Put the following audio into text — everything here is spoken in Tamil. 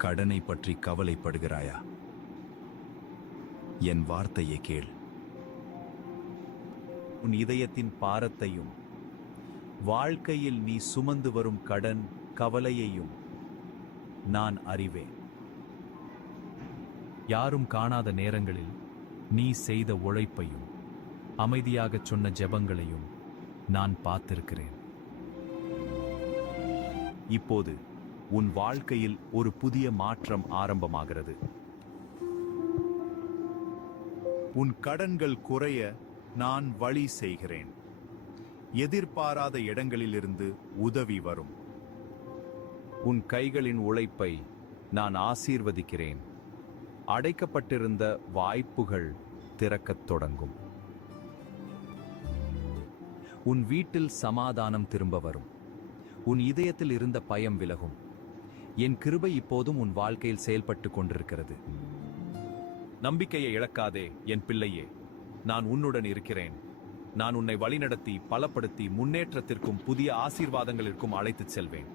கடனை பற்றி கவலைப்படுகிறாயா? என் வார்த்தையை கேள். உன் இதயத்தின் பாரத்தையும் வாழ்க்கையில் நீ சுமந்து வரும் கடன் கவலையையும் நான் அறிவேன். யாரும் காணாத நேரங்களில் நீ செய்த உழைப்பையும் அமைதியாகச் சொன்ன ஜெபங்களையும் நான் பார்த்திருக்கிறேன். இப்போது உன் வாழ்க்கையில் ஒரு புதிய மாற்றம் ஆரம்பமாகிறது. உன் கடன்கள் குறைய நான் வழி செய்கிறேன். எதிர்பாராத இடங்களிலிருந்து உதவி வரும். உன் கைகளின் உழைப்பை நான் ஆசீர்வதிக்கிறேன். அடைக்கப்பட்டிருந்த வாய்ப்புகள் திறக்கத் தொடங்கும். உன் வீட்டில் சமாதானம் திரும்ப வரும். உன் இதயத்தில் இருந்த பயம் விலகும். என் கிருபை இப்போதும் உன் வாழ்க்கையில் செயல்பட்டு கொண்டிருக்கிறது. நம்பிக்கையை இழக்காதே என் பிள்ளையே. நான் உன்னுடன் இருக்கிறேன். நான் உன்னை வழிநடத்தி பலப்படுத்தி முன்னேற்றத்திற்கும் புதிய ஆசீர்வாதங்களிற்கும் அழைத்துச் செல்வேன்.